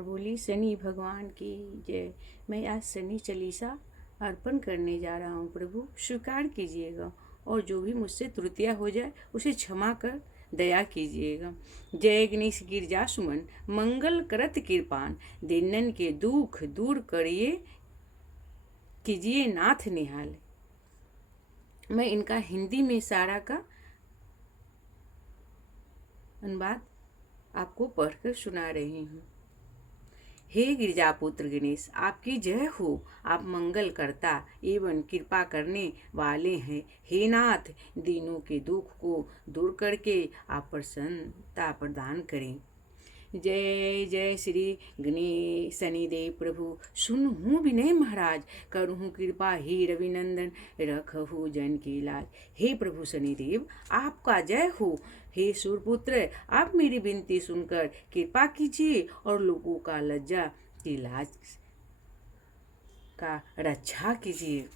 नमस्कार। बोली शनि भगवान की जय। मैं आज शनि चालीसा अर्पण करने जा रहा हूँ। प्रभु स्वीकार कीजिएगा और जो भी मुझसे त्रुटियां हो जाए उसे क्षमा कर दया कीजिएगा। जय गणेश गिरजा सुमन मंगल करत कृपान, दीनन के दुख दूर करिए कीजिए नाथ निहाल। मैं इनका हिंदी में सारा का अनुवाद आपको पढ़कर सुना रही हूँ। हे गिरजापुत्र गणेश, आपकी जय हो। आप मंगल करता एवं कृपा करने वाले हैं। हे नाथ, दीनों के दुख को दूर करके आप प्रसन्नता प्रदान करें। जय जय श्री गणेश शनिदेव प्रभु, सुनहु विनय महाराज, करहु कृपा हे रविनंदन, रखहु जन की लाज। हे प्रभु शनिदेव, आपका जय हो। हे सूर्यपुत्र, आप मेरी विनती सुनकर कृपा कीजिए और लोगों का लज्जा की लाज का रक्षा कीजिए।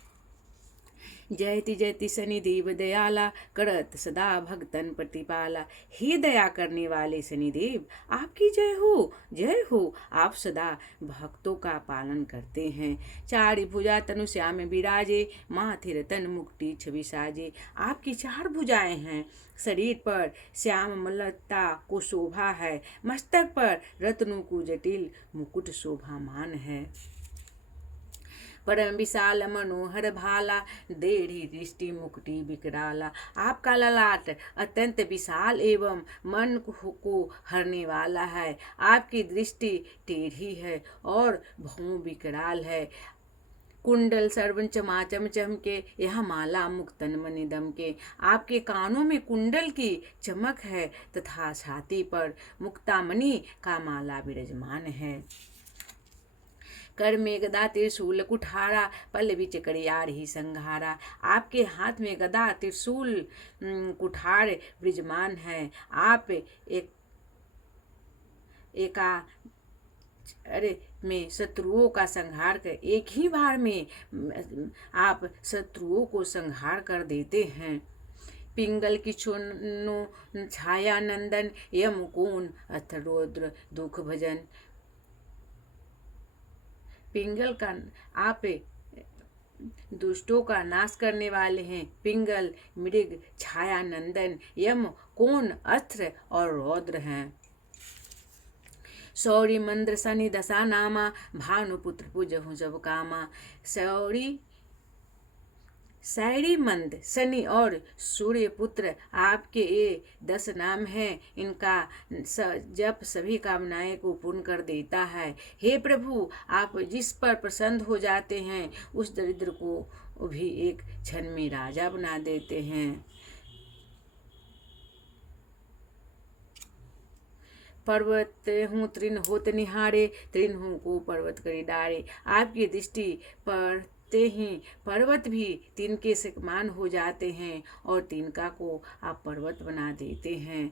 जयति जयति शनिदेव दयाला, करत सदा भक्तन प्रतिपाला। हे दया करने वाले शनिदेव, आपकी जय हो, जय हो। आप सदा भक्तों का पालन करते हैं। चार भुजा तनु श्याम विराजे, माथे रतन मुक्ति छवि साजे। आपकी चार भुजाएं हैं, शरीर पर श्याम मलता को शोभा है, मस्तक पर रत्नों को जटिल मुकुट शोभामान है। परम विशाल मनोहर भाला, देढ़ी दृष्टि मुकुटि विकराला। आपका ललाट अत्यंत विशाल एवं मन को हरने वाला है। आपकी दृष्टि टेढ़ी है और भौं विकराल है। कुंडल सर्वन चमाचम चमके, यह माला मुक्तन मनिदम के। आपके कानों में कुंडल की चमक है तथा छाती पर मुक्तामणि का माला विराजमान है। कर में गदा त्रिशूल कुठारा, पल बिच करियार ही संघारा। आपके हाथ में गदा त्रिशूल कुठार विराजमान है। आप अरे में शत्रुओं का संहार कर एक ही बार में आप शत्रुओं को संहार कर देते हैं। पिंगल की छोनो छाया नंदन, यम कोन अथरोद्र दुख भजन। पिंगल का आप दुष्टों का नाश करने वाले हैं। पिंगल मृग छाया नंदन, यम कोन अस्त्र और रौद्र हैं। शौरी मंद्र शनि दशा नामा, भानुपुत्र पूजहु जब कामा। शैरी मंद शनि और सूर्य पुत्र आपके ये 10 नाम हैं। इनका जप सभी कामनाएं को पूर्ण कर देता है। हे प्रभु, आप जिस पर प्रसन्न हो जाते हैं उस दरिद्र को भी एक क्षण में राजा बना देते हैं। पर्वत हूँ तृण होत निहारे, तृण हूँ को पर्वत करी डारे। आपकी दृष्टि पर ही पर्वत भी तिनके से समान हो जाते हैं और तिनका को आप पर्वत बना देते हैं।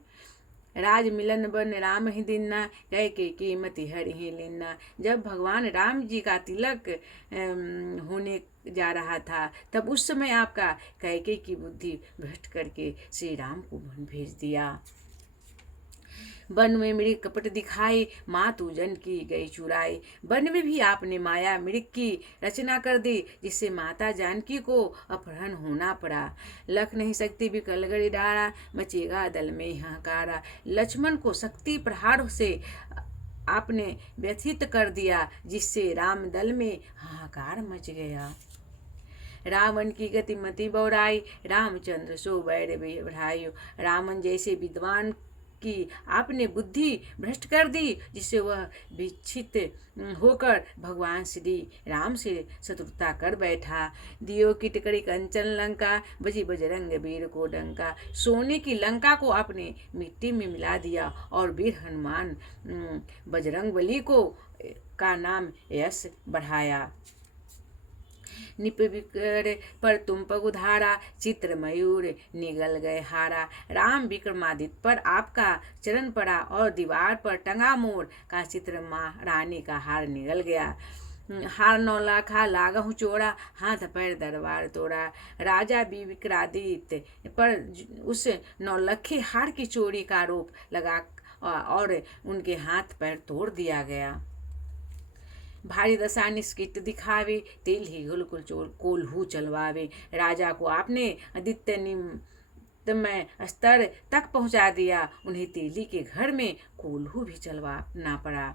राज मिलन बन राम ही दिन्ना, कह के कीमति हर ही लेना। जब भगवान राम जी का तिलक होने जा रहा था तब उस समय आपका कैके की बुद्धि भ्रष्ट करके श्री राम को वन भेज दिया। वन में मृग कपट दिखाई, माँ तू जन की गई चुराई। वन में भी आपने माया मृग की रचना कर दी, जिससे माता जानकी को अपहरण होना पड़ा। लख नहीं सकती विकल गड़ी डारा, मचेगा दल में हाहाकारा। लक्ष्मण को शक्ति प्रहार से आपने व्यथित कर दिया, जिससे राम दल में हाहाकार मच गया। रावण की गति मति बौराई, रामचंद्र सो बैर बढ़ाई। रावण जैसे विद्वान की आपने बुद्धि भ्रष्ट कर दी, जिससे वह विक्षित होकर भगवान श्री राम से शत्रुता कर बैठा। दियो की टिकड़ी कंचन लंका, बजी बजरंग वीर को डंका। सोने की लंका को आपने मिट्टी में मिला दिया और वीर हनुमान बजरंग बली को का नाम यश बढ़ाया। निप विकर पर तुम पगुधारा, चित्र मयूर निगल गए हारा। राम विक्रमादित्य पर आपका चरण पड़ा और दीवार पर टंगा मोर का चित्र महारानी का हार निगल गया। हार 9 लाखा लागहु चोरा, हाथ पैर दरबार तोड़ा। राजा विक्रादित्य पर उस 9 लखे हार की चोरी का आरोप लगा और उनके हाथ पैर तोड़ दिया गया। भारी दशा निष्कृत दिखावे, तेल ही गुलकुल चोर कोल्हू चलवावे। राजा को आपने आदित्य निम्नतम स्तर तक पहुंचा दिया, उन्हें तेली के घर में कोल्हू भी चलवाना पड़ा।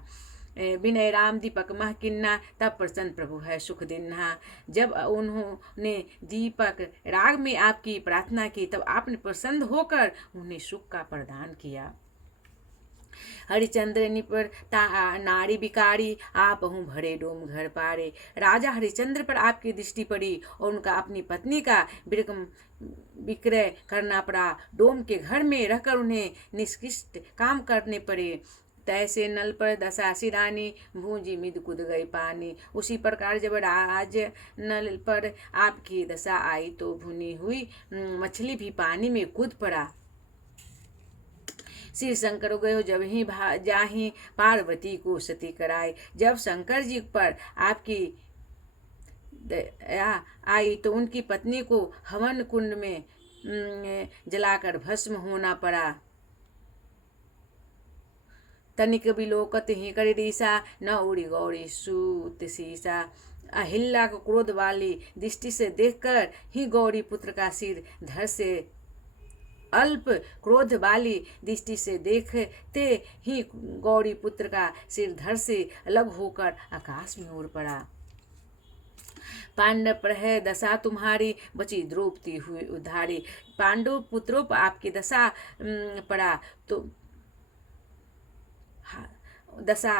विनय राम दीपक मह किन्ना, तब प्रसन्न प्रभु है सुख दिन्हा। जब उन्होंने दीपक राग में आपकी प्रार्थना की, तब आपने प्रसन्न होकर उन्हें सुख का प्रदान किया। हरिचंद्र निपर नारी बिकारी, आप हूँ भरे डोम घर पारे। राजा हरिचंद्र पर आपकी दृष्टि पड़ी और उनका अपनी पत्नी का विक्रय करना पड़ा। डोम के घर में रहकर उन्हें निष्कृष्ट काम करने पड़े। तैसे नल पर दशा सिरानी, भूंजी मिद कूद गई पानी। उसी प्रकार जब राज नल पर आपकी दशा आई तो भुनी हुई मछली भी पानी में कूद पड़ा। श्री शंकर गयो जब ही जाही, पार्वती को सती कराए। जब शंकर जी पर आपकी दया आई तो उनकी पत्नी को हवन कुंड में जलाकर भस्म होना पड़ा। तनिक बिलोकत ही कर रीसा, न उड़ी गौरी सूत सीसा। अहिल्या को क्रोध वाली दृष्टि से देखकर ही गौरी पुत्र का सिर धड़ से अल्प क्रोध वाली दृष्टि से देखते ही गौरी पुत्र का सिर धड़ से अलग होकर आकाश में उड़ पड़ा। पांडव पर है दशा तुम्हारी, बची द्रौपदी हुई उद्धारी। पांडव पुत्रों पर आपकी दशा पड़ा तो दशा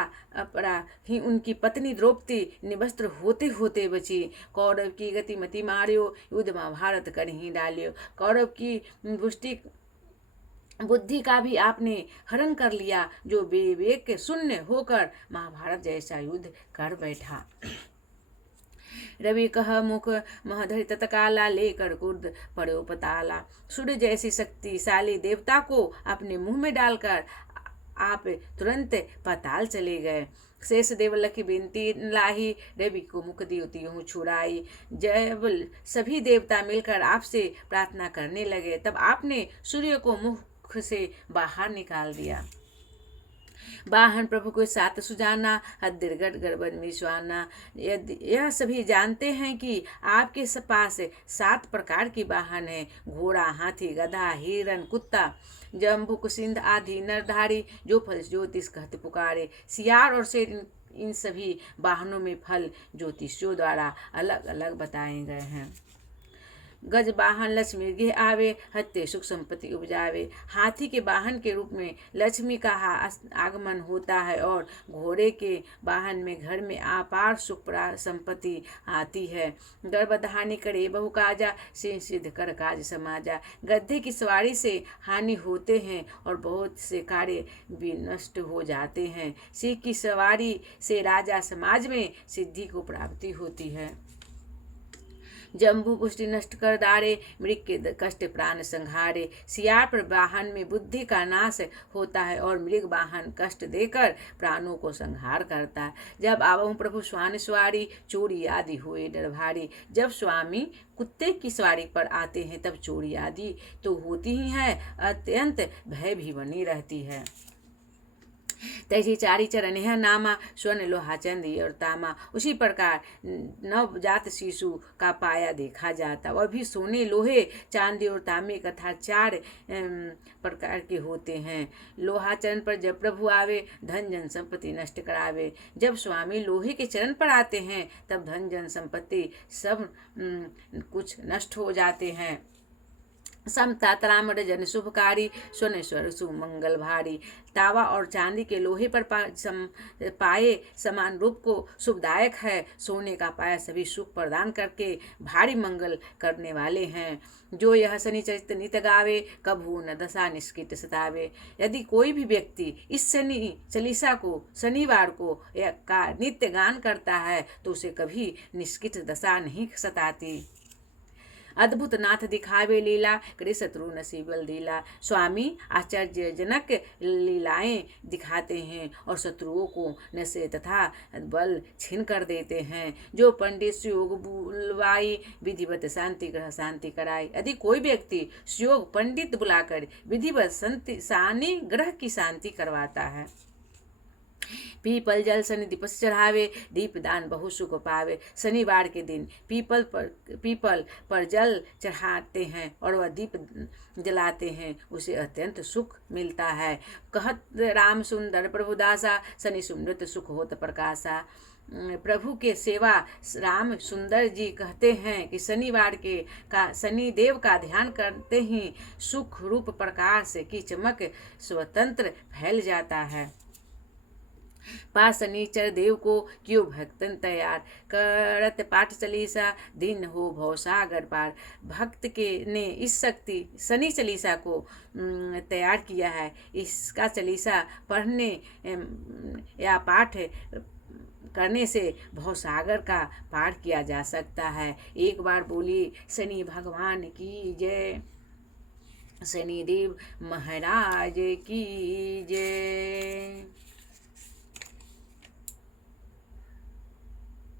पड़ा ही उनकी पत्नी द्रौपदी निवस्त्र होते होते बची। कौरव की गतिमति मारियो, युद्ध महाभारत कर ही डालियो। कौरव की बुद्धि का भी आपने हरण कर लिया, जो विवेक के शून्य होकर महाभारत जैसा युद्ध कर बैठा। रवि कह मुख महधरि तत्काला, लेकर कुर्द पड़ो पताला। सूर्य जैसी शक्तिशाली देवता को अपने मुंह में डालकर आप तुरंत पाताल चले गए। शेष देवल की बेनती लाही, रवि को मुख द्योतियों छुड़ाई। जब सभी देवता मिलकर आपसे प्रार्थना करने लगे, तब आपने सूर्य को मुख से बाहर निकाल दिया। वाहन प्रभु को सात सुजाना, हद्दिरगढ़ गर्भन में स्वाना। यह सभी जानते हैं कि आपके पास 7 प्रकार की वाहन है, घोड़ा, हाथी, गधा, हिरण, कुत्ता, जम्बुक, सिंध आदि नरधारी, जो फल ज्योतिष कहते पुकारे। सियार और शेर इन सभी वाहनों में फल ज्योतिषियों द्वारा अलग अलग बताए गए हैं। गज वाहन लक्ष्मी गृह आवे, हत्ते सुख संपत्ति उपजावे। हाथी के वाहन के रूप में लक्ष्मी का आगमन होता है और घोड़े के वाहन में घर में अपार सुख संपत्ति आती है। गर्भधानी करे बहु काजा, सिद्ध कर काज समाजा। गधे की सवारी से हानि होते हैं और बहुत से कार्य भी नष्ट हो जाते हैं। सिंह की सवारी से राजा समाज में सिद्धि को प्राप्ति होती है। जम्बू पुष्टि नष्ट कर दारे, मृग के कष्ट प्राण संहारे। सियार पर वाहन में बुद्धि का नाश होता है और मृग वाहन कष्ट देकर प्राणों को संहार करता है। जब आवहु प्रभु स्वान सवारी, चोरी आदि हुए डर भारी। जब स्वामी कुत्ते की सवारी पर आते हैं तब चोरी आदि तो होती ही है, अत्यंत भय भी बनी रहती है। तैसी चारी चरण है नामा, स्वर्ण लोहा चांदी और तामा। उसी प्रकार नवजात शिशु का पाया देखा जाता, वह भी सोने लोहे चांदी और तांबे तथा 4 प्रकार के होते हैं। लोहा चरण पर जब प्रभु आवे, धन जन संपत्ति नष्ट करावे। जब स्वामी लोहे के चरण पर आते हैं तब धन जन संपत्ति सब कुछ नष्ट हो जाते हैं। समता तरामर जन शुभकारी, स्वनेश्वर सुमंगल भारी। तावा और चांदी के लोहे पर पाए समान रूप को शुभदायक है। सोने का पाया सभी सुख प्रदान करके भारी मंगल करने वाले हैं। जो यह शनि चरित नित गावे, कभू न दशा निष्कृत सतावे। यदि कोई भी व्यक्ति इस शनि चालीसा को शनिवार को का नित्य गान करता है तो उसे कभी निष्कृत दशा नहीं सताती। अद्भुत नाथ दिखावे लीला, करे शत्रु नसीबल दीला। स्वामी आश्चर्यजनक लीलाएं दिखाते हैं और शत्रुओं को नशे तथा बल छीन कर देते हैं। जो पंडित सुयोग बुलवाई, विधिवत शांति ग्रह शांति कराई। यदि कोई व्यक्ति सुयोग पंडित बुलाकर विधिवत शांति ग्रह की शांति करवाता है पीपल जल शनि दिपस चढ़ावे, दीप दान बहु सुख पावे। शनिवार के दिन पीपल पर जल चढ़ाते हैं और वह दीप जलाते हैं, उसे अत्यंत सुख मिलता है। कहत राम सुंदर प्रभुदासा, शनि सुमृत सुख होत प्रकाशा। प्रभु के सेवा राम सुंदर जी कहते हैं कि शनि देव का ध्यान करते ही सुख रूप प्रकाश की चमक स्वतंत्र फैल जाता है। पा शनिचर देव को क्यों भक्तन तैयार, करत पाठ चालीसा दिन हो भवसागर पार। भक्त के ने इस शनि चालीसा को तैयार किया है। इसका चालीसा पढ़ने या पाठ करने से भवसागर का पार किया जा सकता है। एक बार बोली शनि भगवान की जय, शनिदेव महाराज की जय।